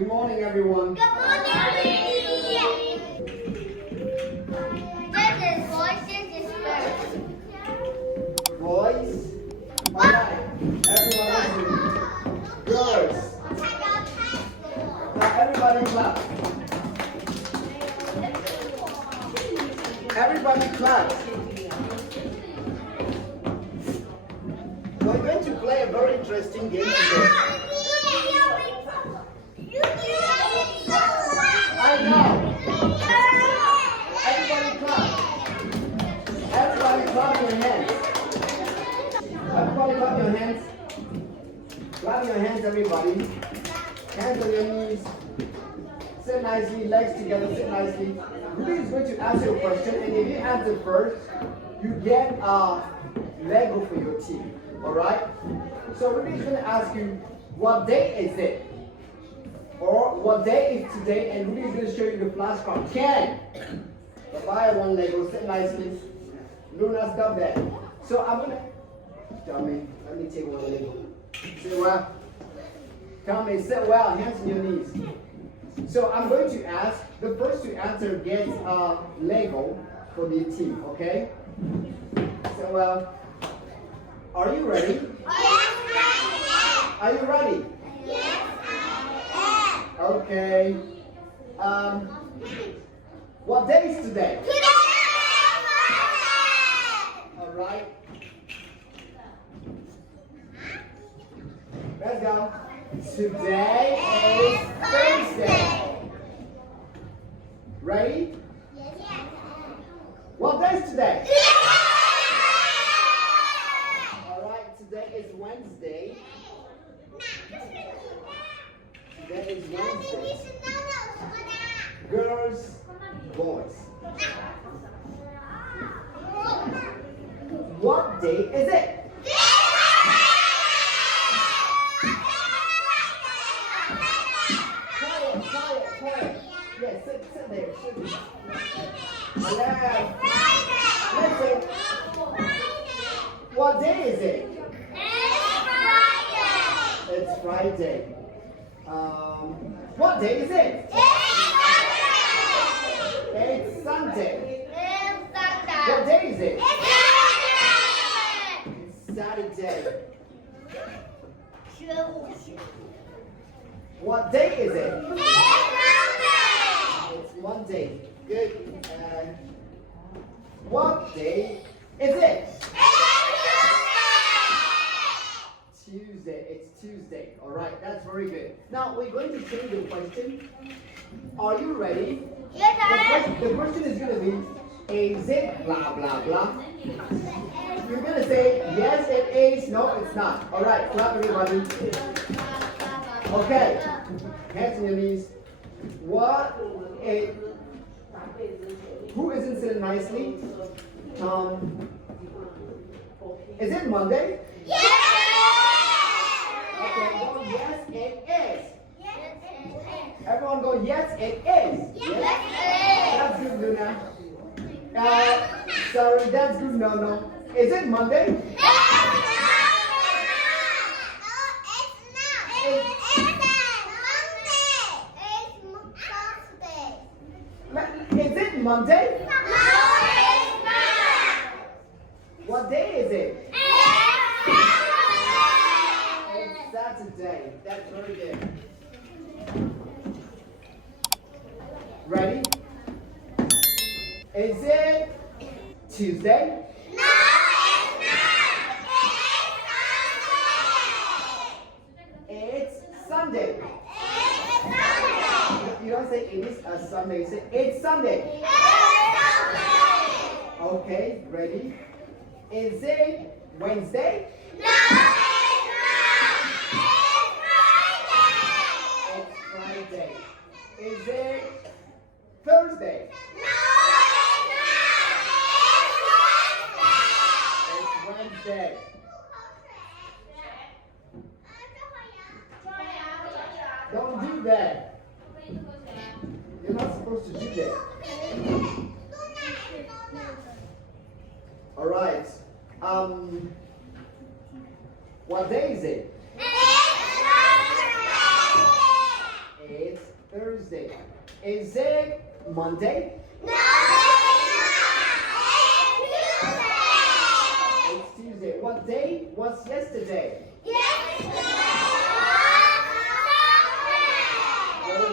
Good morning, everyone. Good morning. This is voice, this is girls. Boys. All right. Everyone listen. Girls. Now everybody clap. Everybody clap. We're going to play a very interesting game today. I know. Everybody clap. Everybody clap your hands. Everybody clap your hands. Clap your hands, everybody. Hands on your knees. Sit nicely, legs together, sit nicely. Rudy is going to answer a question, and if you answer first, you get a Lego for your team. Alright? So Rudy is going to ask you, what day is it? Or what day is today? And Rudy is going to show you the flashcard. Ken! Bye-bye, one Lego. Sit nicely. Luna, stop there. So I'm going to... Tell me, let me take one Lego. Sit well. Tell me, sit well. Hands on your knees. So I'm going to ask, the first to answer gets a Lego for the team, okay? So, are you ready? Yes, I am. Are you ready? Yes, I am. Okay. What day is today? Today is Monday. All right. Let's go. Today is Thursday. Ready? Yes, What day is today? yes. All right. Today is Wednesday. Today is Wednesday. Girls, boys. What day is it? Quiet. Yes, sit there. Yeah. Listen. What day is it? It's Friday. What day is it? It's Sunday. What day is it? It's Saturday. What day is it? It's Monday. Good. And what day is it? Tuesday. It's Tuesday. All right. That's very good. Now we're going to change the question. Are you ready? Yes, I am. The question is going to be, is it blah, blah, blah? You're going to say, yes, it is. No, it's not. All right. Clap, everybody. Okay. Hands on your knees. Who isn't sitting nicely? Is it Monday? Yes. Okay, go, yes, it is. Yes, it is. Everyone go, yes, it is. Yes, it That's good, Luna. Sorry, that's good, no. Is it Monday? is. Is it Monday? No, it's not. What day is it? It's It's Saturday. That's very good. Ready? Is it Tuesday? No, it's not. It's Sunday. It's Sunday. You don't say it is a Sunday, you say it's Sunday. It's Sunday. Okay, ready? Is it Wednesday? No, it's not. It's Friday. Is it Thursday? No, it's not. It's Wednesday. Don't do that. You're not supposed to do that. All right. What day is it? It's Tuesday. Is it Monday? No, It's Tuesday. What day was yesterday?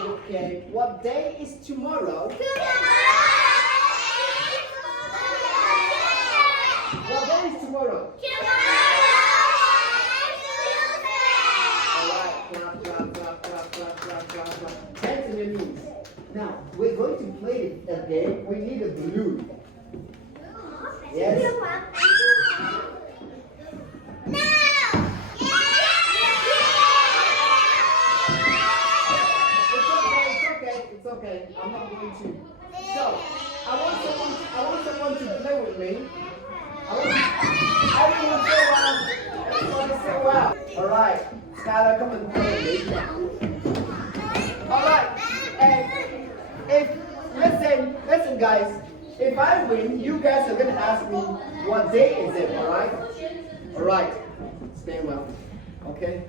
Okay. What day is tomorrow? What day is tomorrow? Alright, clap, clap, clap, clap, clap, clap, clap, clap. Hands on your knees. Now, we're going to play a game. We need a balloon. Yes? It's okay. I'm not going to. So, I want someone to play with me. Everyone say wow. Everybody say wow. Alright. Skylar, come and play with me. Alright. And listen guys, if I win, you guys are gonna ask me what day is it, alright? Alright. Stay well. Okay?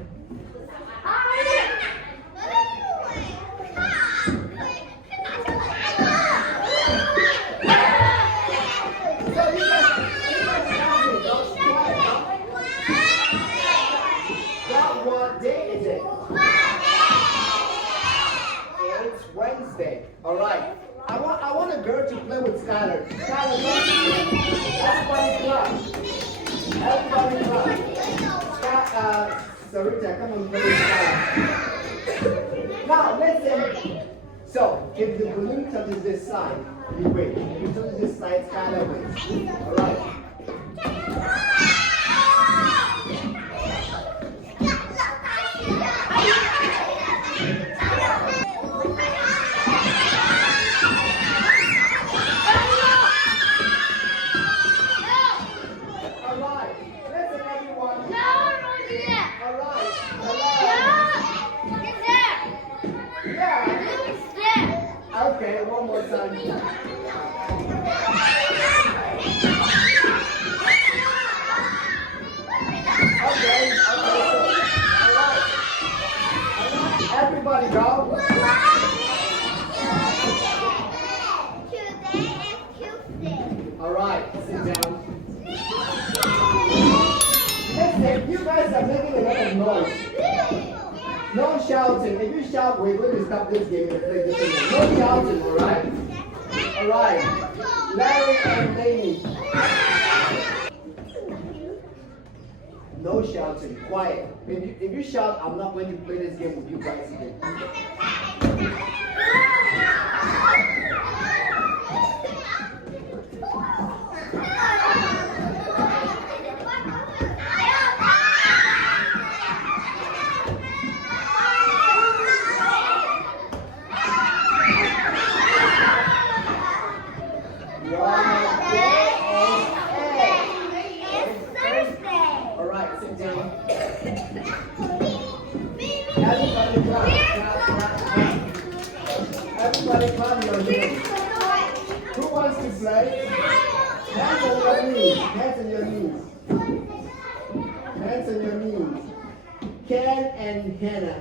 What day is it? It's Wednesday. Alright. I want a girl to play with Skylar. Skylar, everybody clap. Everybody clap. Sarita, come and play with Skylar. Now, listen. So, if the balloon touches this side, you win. If it touches this side, Skylar wins. Alright. Okay, one more time. Okay, so, alright. Everybody go. Alright, sit down. Listen, you guys are making a lot of noise. No shouting. If you shout, we're going to stop this game and play this game. No shouting, alright? Alright. Larry and Lainey. No shouting. Quiet. If you shout, I'm not going to play this game with you guys again. Everybody clap your hands. Who wants to play? Hands on your knees. Hands on your knees. Hands on your knees. Ken and Hannah.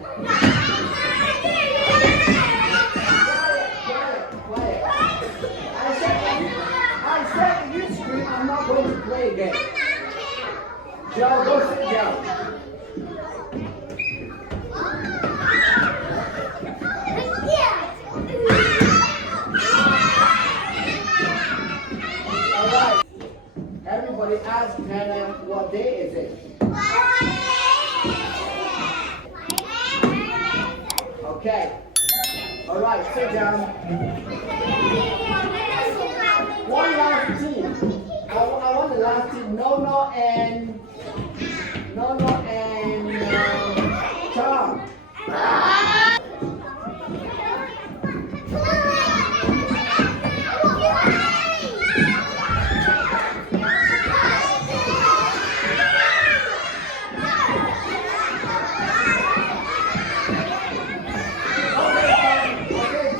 Quiet. I said if you scream, I'm not going to play again. Joe, go sit down. Alright. Everybody ask Hannah, what day is it? Okay. Alright, sit down. One last team. I want the last team. Nono and Tom.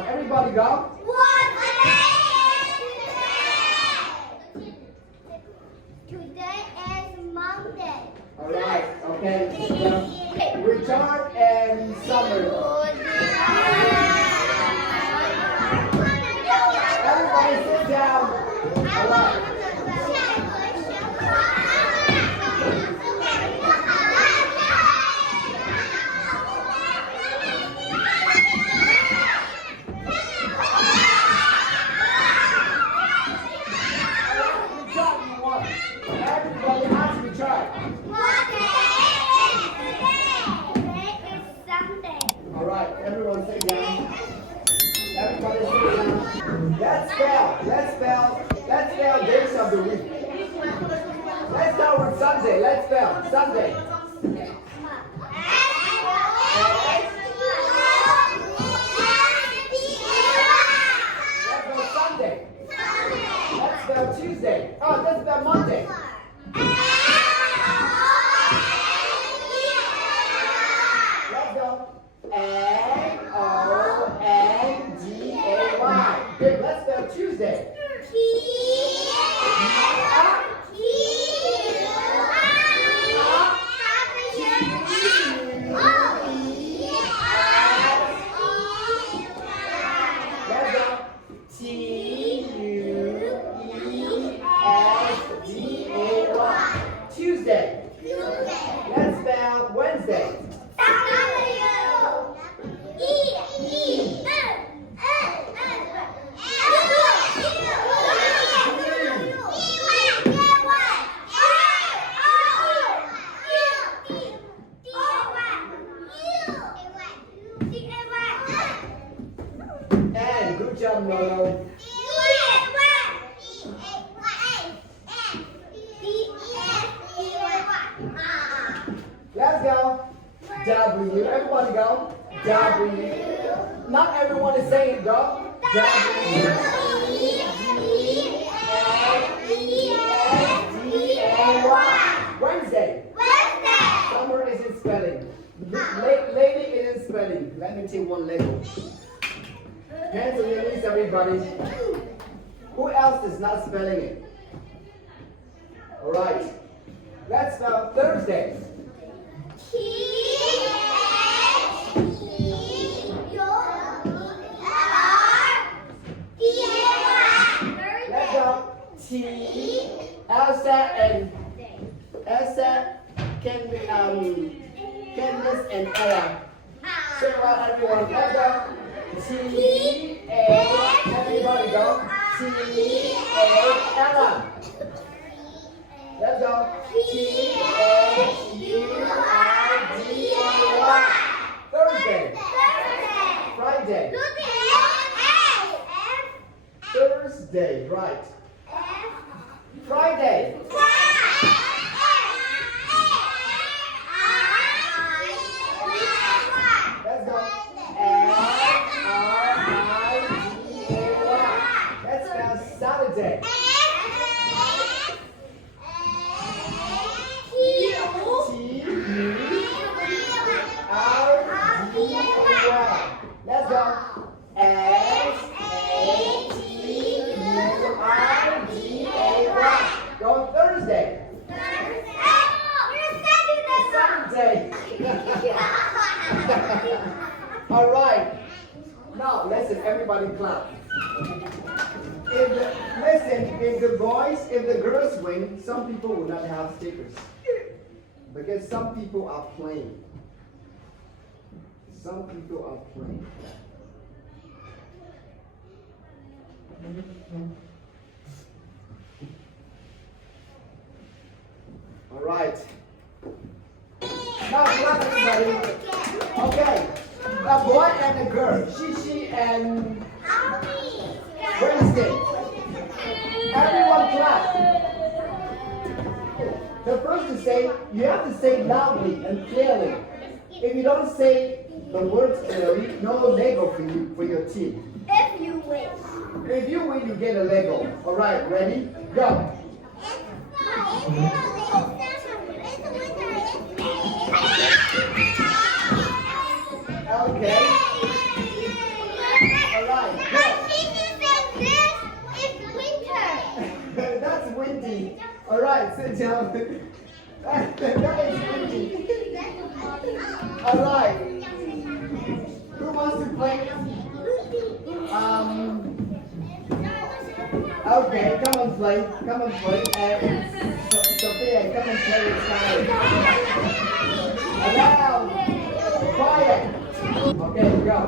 Everybody go. Today is Monday. Alright, okay. Let's spell days of the week. Let's start with Sunday. Let's spell Sunday. Let's go Sunday. Let's spell Tuesday. Oh, let's spell Monday. Let's go Monday. Good. Let's spell Tuesday. Tuesday. Let's spell Wednesday. And good job, Molo. Let's go. W. Everybody go. W. Not everyone is saying go. W. Wednesday. Summer isn't spelling. Lady isn't spelling. Let me take one Lego. Hands on your knees, everybody. Who else is not spelling it? Alright. Let's spell Thursday. Let's go. T. Elsa, Candace, and Ella. Say it out, everyone. Let's go. T-A. Everybody go. T-A. Ella. Let's go. T-A-U-I-D-A-Y. Thursday. Friday. Thursday, right. Friday. Let's go. S-R-I-D-A-Y. Let's spell Saturday. T-U-R-D-A-Y. Let's go. S-A-T-U-R-D-A-Y. Go Thursday. Sunday. All right. Now listen, everybody clap. If the girls win, some people will not have stickers. Because some people are playing. Some people are playing. All right. Now, clap everybody. Okay. A boy and a girl. She and Wednesday. Everyone clap. The first to say, you have to say loudly and clearly. If you don't say the words clearly, no Lego for your team. If you win. If you win, you get a Lego. All right, ready? Go. Okay. All right. Go. That's windy. All right, sit down. That is windy. All right. Who wants to play? Okay, come and play. Come and play. Sophia, come and play with Sally. Loud. Quiet. Okay, go.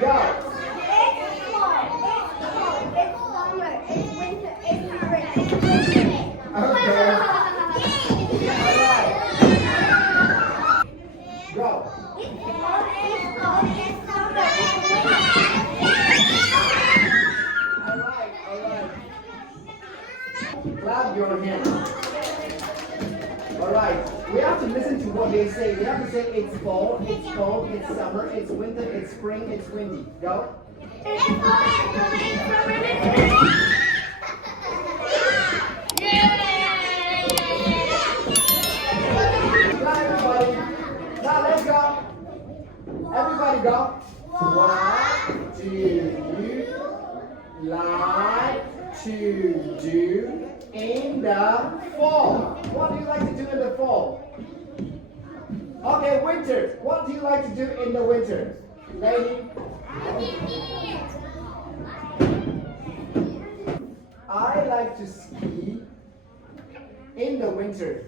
Go. Okay. All right. Clap your hands. Alright, we have to listen to what they say. They have to say it's fall, it's cold, it's summer, it's winter, it's spring, it's windy. Go. It's fall, it's summer, it's Clap everybody. Now let's go. Everybody go. What do you like to do in the fall? What do you like to do in the fall? Okay, winter. What do you like to do in the winter? Lady? I like to ski in the winter.